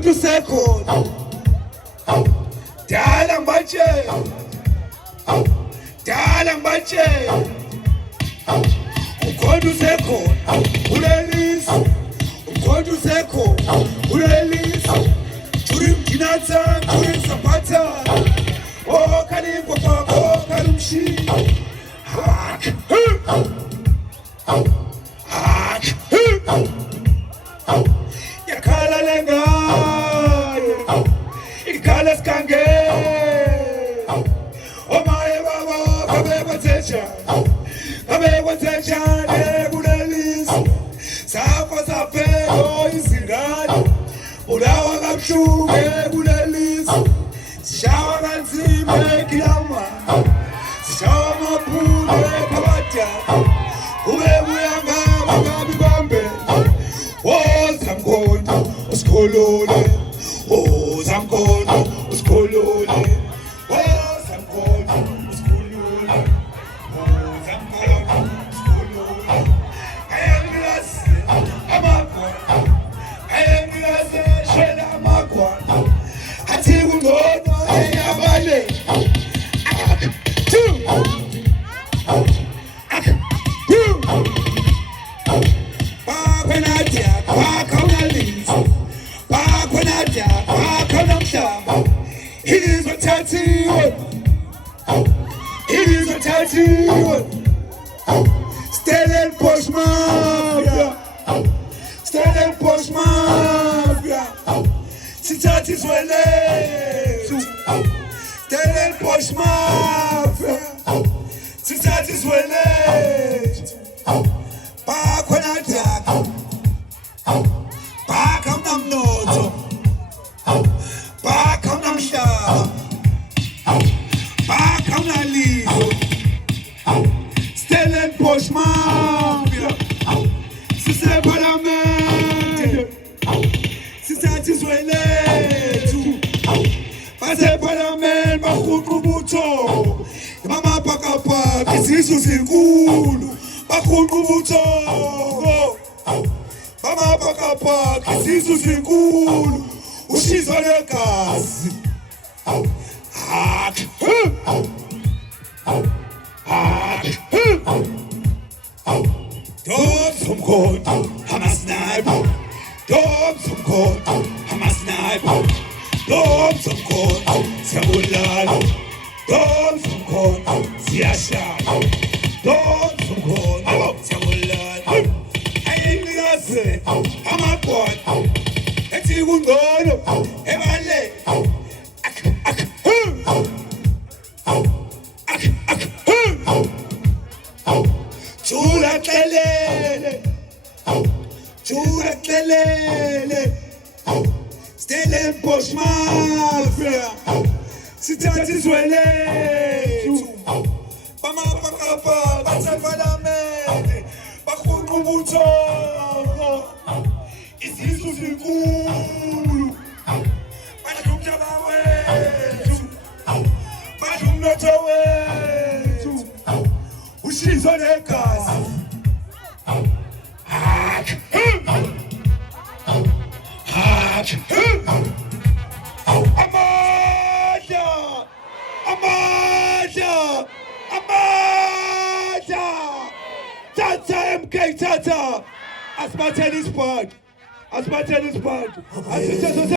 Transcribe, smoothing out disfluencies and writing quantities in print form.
ukhona usekhona dala ngibatshela dala ngibatshela ukhona usekhona ulelisa ukhona usekhona ulelisa during dinner time during supper time oh kalimbo oh kalumshi yakhala lengayo ikhala sikange omaye baba kabekwenzenjani kulelisa safa saphelo izingane ulawa kabuhlungu kulelisa sishawa kanzima ekilama sishawa amaphule ekhabadala kube kuyangaba kabi bambe zamkhona usikhulule zamkhona usikhulule zamkhona usikhulule zamkhona usikhulule ayengilase amagwana ayengilase shela amagwana athi kungcono eyabale It is a tattoo. It is a tattoo. Stellenbosch Mafia. Stellenbosch Mafia. Sithatha izwele. Stellenbosch Mafia. Sithatha izwele. Bakhona daka. Bakhona mnotho. Bakhona mhlaba. Bakhona lizo. Stellenbosch Mafia. Siseparlamente. Sithatha izwelethu. Baseparlamente bahuqa ubutho. Mamapakapaka izizwe zinkulu. Bahuqa ubutho. Mamapakapaka izizwe zinkulu. Ushizo legazi. Domsumkhona amasniper. Domsumkhona amasniper. Domsumkhona siyabulala. Domsumkhona siyashaya. Domsumkhona siyabulala. Ayengilase amagwana ethi kungcono ebale Jula kelele Stellenbosch Mafia sithatha izwelethu bamapakapa baseparlamente bahuqa ubutho izizwe zinkulu badla umhlaba wethu badla umnotho wethu ushizo legazi amandla Tata MK Tata asiphathele isibhadi